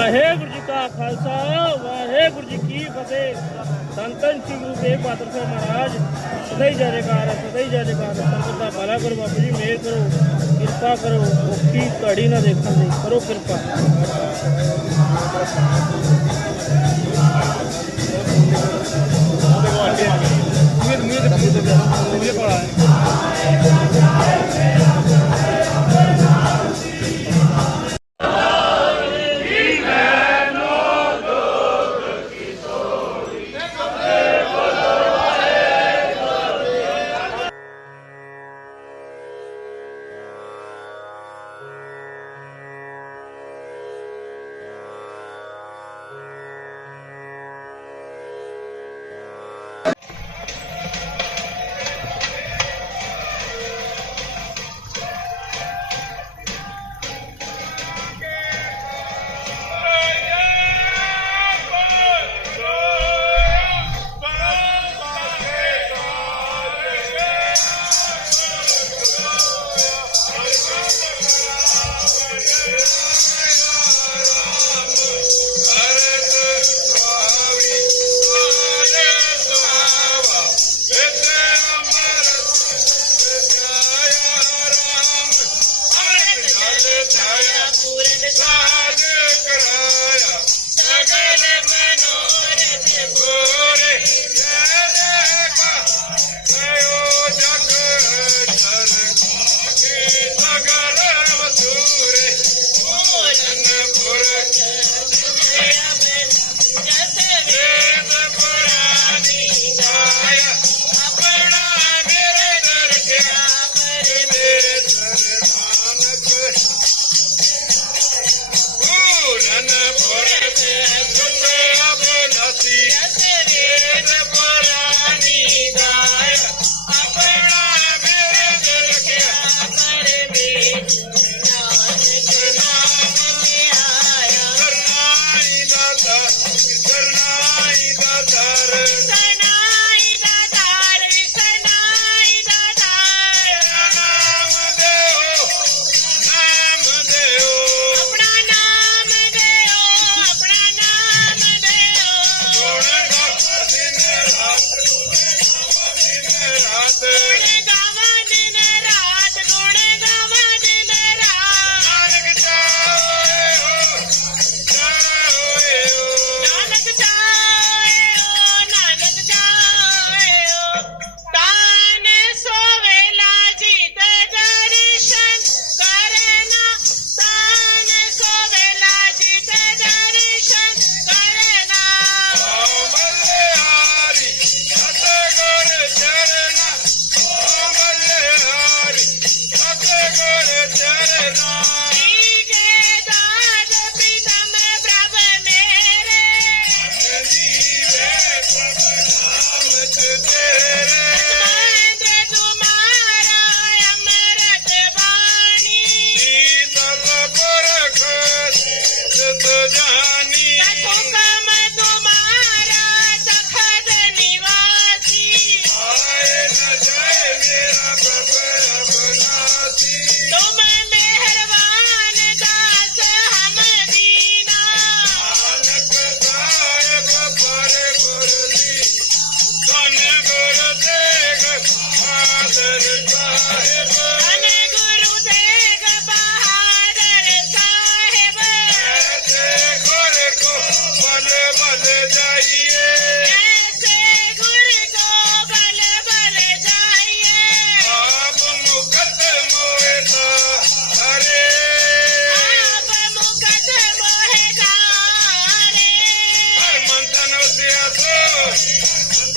वाहेगुरु जी का खालसा वाहेगुरु जी की फतेह धन श्री गुरु तेग बहादुर साहब महाराज सदई जय जयकार सदई जय जयकार संत भला करो बापू जी मेहर करो कृपा करो ओकी घड़ी ना देखा नहीं करो कृपा Thank you.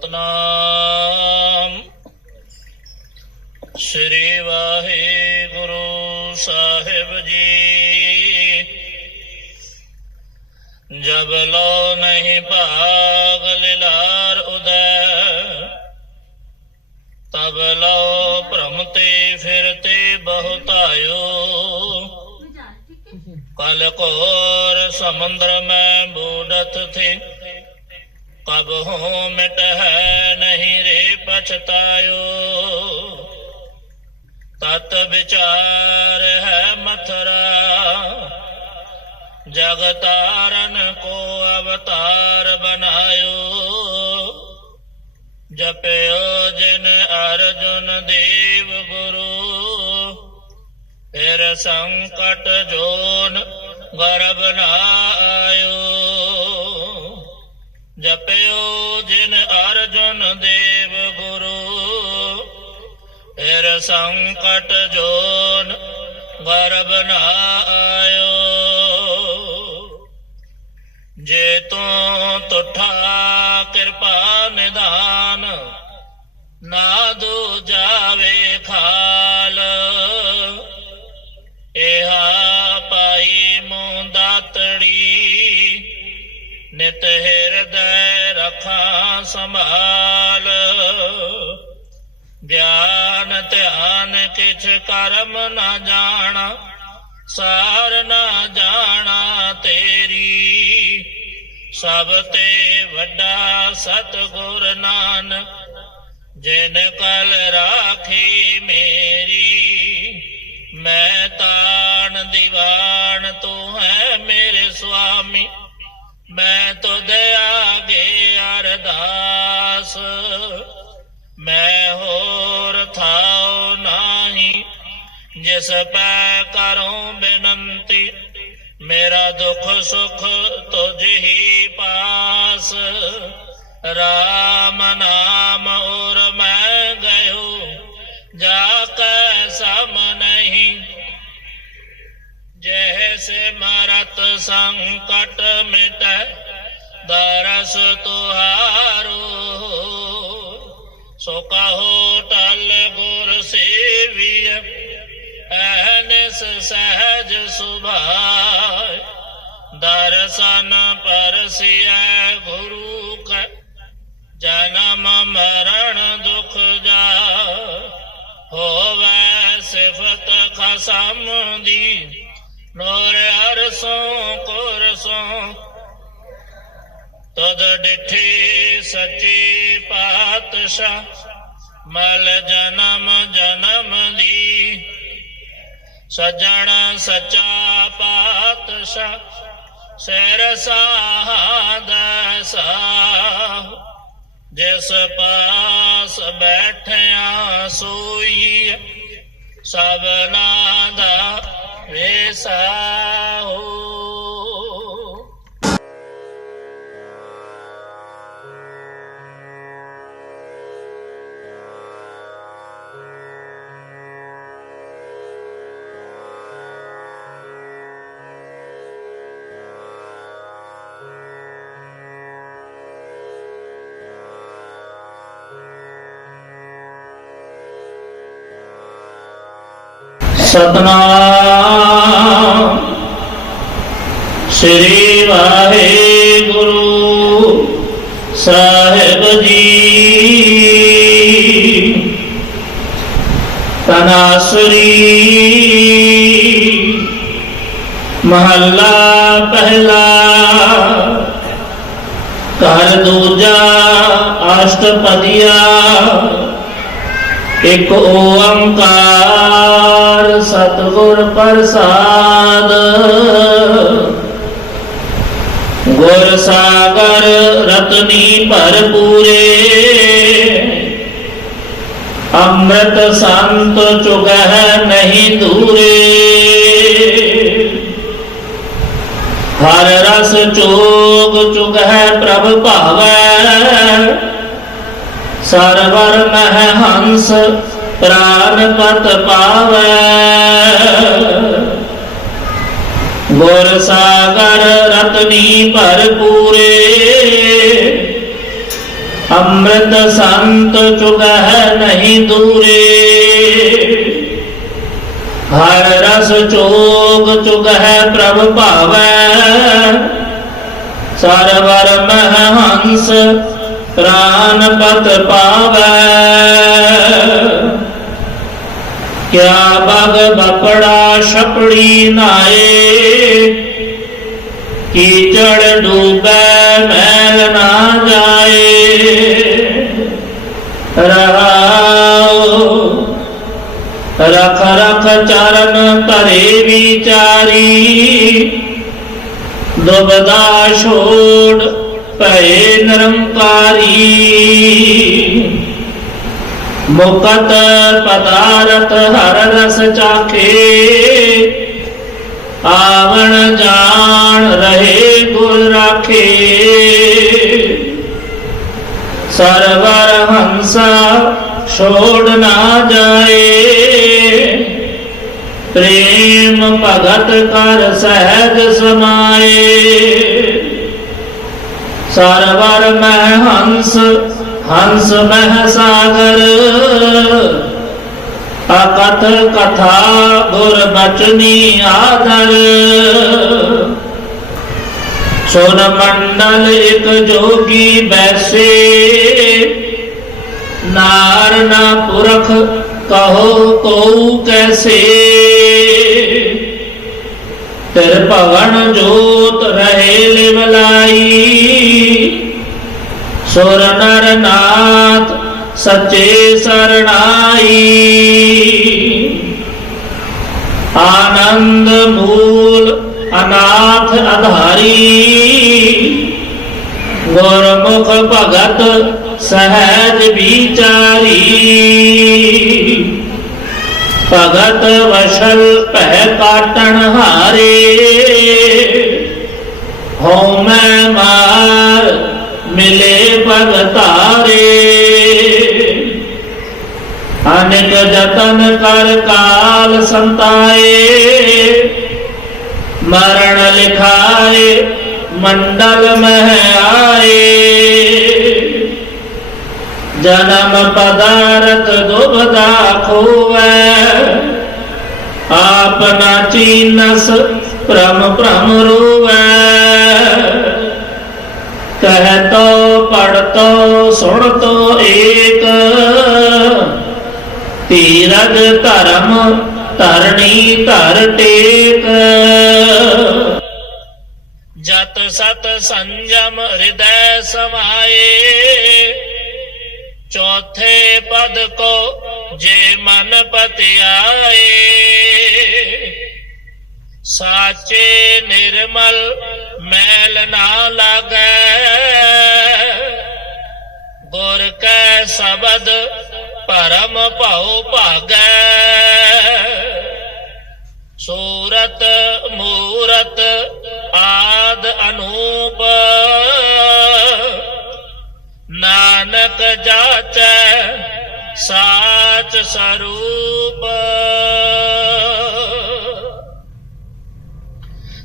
ਸਤਨਾਮ। ਸ੍ਰੀ ਵਾਹਿਗੁਰੂ ਸਾਹਿਬ ਜੀ। ਜਬ ਲੋ ਨਹੀਂ ਭਾਗ ਲਿਲਾਰ ਉਦੈ ਤਬ ਲੋ ਭ੍ਰਮ ਤੇ ਫਿਰ ਤੇ ਬਹੁਤਾਇਓ ਕਲ ਕੋਰ ਸਮੁੰਦਰ ਮੈਂ ਬੂਡਤ ਥੇ। ਪਗ ਹੋ ਮਿਟਹਿ ਨਹੀਂ ਰੇ ਪਛਤਾਇਓ ਤਤ ਵਿਚਾਰ ਹੈ ਮਥਰਾ ਜਗਤਾਰਨ ਕੋ ਅਵਤਾਰ ਬਨਾਇਓ ਜਪਿਓ ਜਿਨ ਅਰਜੁਨ ਦੇਵ ਗੁਰੂ ਫਿਰ ਸੰਕਟ ਜੋਨ ਗਰਬ ਨਾ ਆਇਓ ਜਪਿਓ ਜਿਨ ਅਰਜਨ ਦੇਵ ਗੁਰੂ ਫਿਰ ਸੰਕਟ ਜੋਨ ਗਰਬ ਨਾ ਚਿਤ ਹਿਰਦੈ ਰਖਾ ਸੰਭਾਲ। ਗਿਆਨ ਧਿਆਨ ਕਿਛ ਕਰਮ ਨਾ ਜਾਣਾ, ਸਾਰ ਨਾ ਜਾਣਾ ਤੇਰੀ। ਸਭ ਤੇ ਵੱਡਾ ਸਤਗੁਰ ਨਾਨਕ, ਜਿਨ ਕਲ ਰਾਖੀ ਮੇਰੀ। ਮੈਂ ਤਾਣ ਦੀਵਾਨ, ਤੂੰ ਹੈ ਮੇਰੇ ਸੁਆਮੀ। ਮੈਂ ਤੁਧ ਆਗੇ ਅਰਦਾਸ, ਮੈਂ ਹੋਰ ਥਾਉ ਨਾਹੀ। ਜਿਸ ਪੈ ਕਰੂੰ ਬੇਨੰਤੀ, ਮੇਰਾ ਦੁਖ ਸੁਖ ਤੁਝ ਹੀ ਪਾਸ। ਰਾਮ ਨਾਮ ਔਰ ਮੈਂ ਗਇਓ, ਜਾ ਕੈ ਸਮ ਨਹੀਂ। ਜੈ ਮਰਤ ਸੰਕਟ ਮਿਟੈ ਦਰਸ ਤੁਹਾਰੋ ਸੋ ਕਹੋ ਟਲ ਗੁਰ ਸੇਵੀਐ ਐਨਸ ਸਹਿਜ ਸੁਭਾਇ ਦਰਸ਼ਨ ਪਰਸਿਐ ਗੁਰੂ ਕੈ ਜਨਮ ਮਰਨ ਦੁਖ ਜਾ ਹੋਵੇ ਸਿਫਤ ਖਸਮ ਦੀ ਨੂਰ ਅਰਸੋਂ, ਕੁਰਸੋਂ। ਤਦ ਡਿਠੇ ਸੱਚੇ ਪਾਤਸ਼ਾਹ, ਮਲ ਜਨਮ ਜਨਮ ਦੀ। ਸਜਣ ਸੱਚਾ ਪਾਤਸ਼ਾਹ, ਸਿਰ ਸਾਧ ਸਾਹ। ਜਿਸ ਪਾਸ ਬੈਠਿਆ ਸੋਈ ਸਭਨਾ ਦਾ ਵੇਸਾ ਹੋ। ਸਤਨਾਮ ਸ੍ਰੀ ਵਾਹਿਗੁਰੂ ਸਾਹਿਬ ਜੀ। ਤਨਾਸਰੀ ਮਹੱਲਾ ਪਹਿਲਾ ਘਰ ਦੂਜਾ ਅਸ਼ਟਪਦੀਆ ਇਕ ਓੰਕਾਰ ਸਤਿਗੁਰ ਪ੍ਰਸਾਦ। ਗੁਰ ਸਾਗਰ ਰਤਨੀ ਭਰਪੂਰੇ। ਅੰਮ੍ਰਿਤ ਸੰਤ ਚੁਗਹਿ ਨਹੀਂ ਦੂਰੇ। ਹਰ ਰਸ ਚੋਗ ਚੁਗਹਿ ਪ੍ਰਭ ਭਾਵੈ। ਸਰਵਰ ਮਹਿ ਹੰਸ ਪ੍ਰਾਨ ਪਤ ਪਾਵੈ। ਗੁਰ ਸਾਗਰ ਰਤਨੀ ਭਰਪੂਰੇ। ਅੰਮ੍ਰਿਤ ਸੰਤ ਚੁਗਹਿ ਨਹੀਂ ਦੂਰੇ। ਹਰ ਰਸ ਚੋਗ ਚੁਗਹਿ ਪ੍ਰਭ ਭਾਵੈ। ਸਰਵਰ ਮਹਿ ਹੰਸ ਪ੍ਰਾਨ ਪਤ ਪਾਵੈ। ਕਿਆ ਬਗ ਬਪੜਾ ਛਪੜੀ ਨਾਏ। ਕੀਚੜ ਡੂਬੈ ਮੈਲ ਨਾ ਜਾਏ? ਰਹਾਉ ਰਖ ਰਖ ਚਰਨ ਧਰੇ ਵਿਚਾਰੀ, ਦੁਬਦਾ ਛੋੜ ਭਏ ਨਿਰੰਕਾਰੀ। ਮੁਕਤ ਪਦਾਰਥ ਹਰ ਰਸ ਚਾਖੇ ਆਵਣ ਜਾਣ ਰਹੇ ਗੁਰ ਰਾਖੇ। ਸਰਵਰ ਹੰਸਾ ਛੋੜ ਨਾ ਜਾਏ। ਪ੍ਰੇਮ ਭਗਤ ਕਰ ਸਹਿਜ ਸਮਾਏ। ਸਰਵਰ ਮਹਿ ਹੰਸ ਹੰਸ ਮਹਿ ਸਾਗਰ। ਅਕਥ ਕਥਾ ਗੁਰ ਬਚਨੀ ਆਦਰ। ਸੁਨ ਮੰਡਲ ਇਕ ਜੋਗੀ ਬੈਸੇ। ਨਾਰ ਨਾ ਪੁਰਖ ਕਹੋ ਕਉ ਕੈਸੇ। ਤਿਰ ਭਵਨ ਜੋਤ ਰਹੇ ਲਿਵਲਾਈ। ਸੁਰ ਨਰ ਨਾਥ ਸੱਚੇ ਸਰਣਾਈ। ਆਨੰਦ ਮੂਲ ਅਨਾਥ ਅਧਾਰੀ। ਗੁਰਮੁਖ ਭਗਤ ਸਹਿਜ ਵਿਚਾਰੀ। ਭਗਤ ਵਸ਼ਲ ਪਹਿ ਕਾਟਣ ਹਾਰੇ। ਹਉ ਮੈਂ ਮਾਰ ਮਿਲੇ ਭਗਤਾ ਅਨੇਕ ਜਤਨ ਕਰ ਕਾਲ ਸੰਤਾਏ। ਮਰਨ ਲਿਖਾਏ, ਮੰਡਲ ਮਹਿ ਆਏ ਜਨਮ ਪਦਾਰਥ ਦੁਬਦਾ ਖੋਵੈ। ਆਪ ਚੀਨਸ ਭ੍ਰਮ ਭ੍ਰਮ ਰੋਵੈ। ਕਹਿ ਤੋ ਪੜ ਤੋ, ਸੁਣ ਤੋ ਏਕ। ਧੀਰਜ ਧਰਮ ਧਰਣੀ ਧਰ ਟੇਕ। ਜਤ ਸਤ ਸੰਜਮ ਹਿਰਦੈ ਸਮਾਏ। ਚੌਥੇ ਪਦ ਕੋ ਜੇ ਮਨ ਪਤਿਆਏ। ਸਾਚੇ ਨਿਰਮਲ ਮੈਲ ਨਾ ਲਾਗੈ। ਗੁਰ ਕੈ ਸ਼ਬਦ ਪਰਮ ਭਉ ਭਾਗੈ। ਸੂਰਤ, ਮੂਰਤ, ਆਦ ਅਨੂਪ। ਨਾਨਕ ਜਾਚੈ ਸਾਚ ਸਰੂਪ।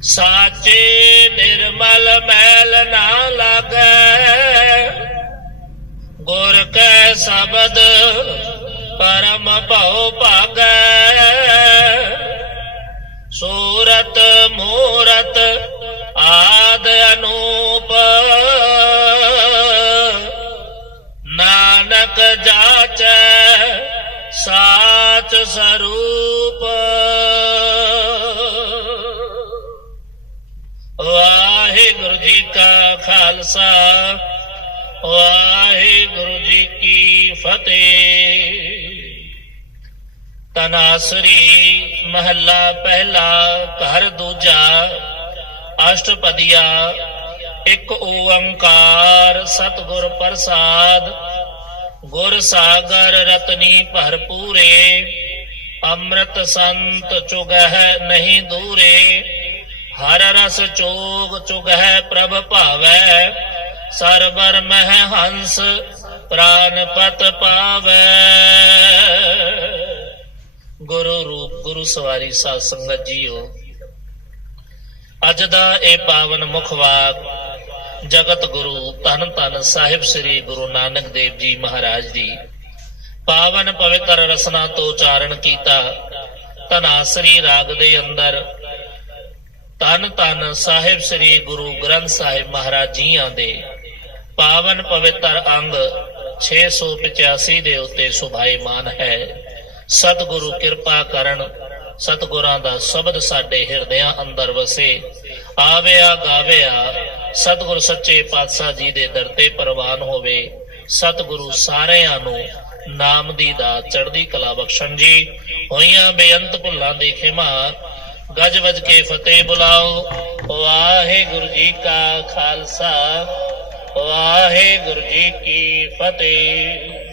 ਸਾਚੇ ਨਿਰਮਲ ਮੈਲ ਨਾ ਲਾਗੈ। ਗੁਰ ਕੈ ਸ਼ਬਦ ਪਰਮ ਭਉ ਭਾਗੈ। ਸੂਰਤ ਮੂਰਤ ਆਦ ਅਨੂਪ। ਨਾਨਕ ਜਾਚੈ ਸਾਚ ਸਰੂਪ। ਵਾਹਿਗੁਰੂ ਜੀ ਕਾ ਖਾਲਸਾ। ਵਾਹਿਗੁਰੂ ਜੀ ਕੀ ਫਤਿਹ। ਤਨਾਸਰੀ ਮਹੱਲਾ ਪਹਿਲਾ ਘਰ ਦੂਜਾ ਅਸ਼ਟਪਦੀਆ, ਇੱਕ ਓੰਕਾਰ ਸਤਿਗੁਰ ਪ੍ਰਸਾਦ, ਗੁਰ ਸਾਗਰ ਰਤਨੀ ਭਰਪੂਰੇ, ਅੰਮ੍ਰਿਤ ਸੰਤ ਚੁਗਹਿ ਨਹੀਂ ਦੂਰੇ, ਹਰ ਰਸ ਚੋਗ ਚੁਗਹਿ ਪ੍ਰਭ ਭਾਵੈ ਸਰਬਰ ਮਹਿ ਹੰਸ ਪ੍ਰਾਨ ਪਤ ਪਾਵੈ। ਗੁਰੂ ਰੂਪ, ਗੁਰੂ ਸਵਾਰੀ ਸਾਧ ਸੰਗਤ ਜੀਓ, ਅੱਜ ਦਾ ਇਹ ਪਾਵਨ ਮੁਖ ਜਗਤ ਗੁਰੂ ਧੰਨ ਧੰਨ ਸਾਹਿਬ ਸ੍ਰੀ ਗੁਰੂ ਨਾਨਕ ਦੇਵ ਜੀ ਮਹਾਰਾਜ ਦੀ, ਪਾਵਨ ਪਵਿੱਤਰ ਰਸਨਾ ਤੋਂ ਉਚਾਰਨ ਕੀਤਾ ਧਨਾਸਰੀ ਰਾਗ ਦੇ ਅੰਦਰ, ਧੰਨ ਧੰਨ ਸਾਹਿਬ ਸ੍ਰੀ ਗੁਰੂ ਗ੍ਰੰਥ ਸਾਹਿਬ ਮਹਾਰਾਜ ਜੀਆਂ ਦੇ। ਪਾਵਨ ਪਵਿੱਤਰ ਅੰਗ 685 ਦੇ ਉੱਤੇ ਸੁਭਾਈਮਾਨ ਹੈ। ਸਤਿਗੁਰੂ ਕਿਰਪਾ ਕਰਨ ਸਤਿਗੁਰਾਂ ਦਾ ਸ਼ਬਦ ਸਾਡੇ ਹਿਰਦਿਆਂ ਅੰਦਰ ਵਸੇ। ਆਵਿਆ ਗਾਵਿਆ, ਸਤਿਗੁਰ ਸੱਚੇ ਪਾਤਸ਼ਾਹ ਜੀ ਦੇ ਦਰ ਤੇ ਪ੍ਰਵਾਨ ਹੋਵੇ। ਸਤਿਗੁਰੂ ਸਾਰਿਆਂ ਨੂੰ ਨਾਮ ਦੀ ਦਾ ਚੜ੍ਹਦੀ ਕਲਾ ਬਖਸ਼ਣ ਜੀ। ਹੋਈਆਂ ਬੇਅੰਤ ਭੁੱਲਾਂ ਦੀ ਖਿਮਾ, ਗੱਜ ਵੱਜ ਕੇ ਫਤਿਹ ਬੁਲਾਓ। ਵਾਹਿਗੁਰੂ ਜੀ ਕਾ ਖਾਲਸਾ। ਵਾਹਿਗੁਰੂ ਜੀ ਕੀ ਫਤਿਹ।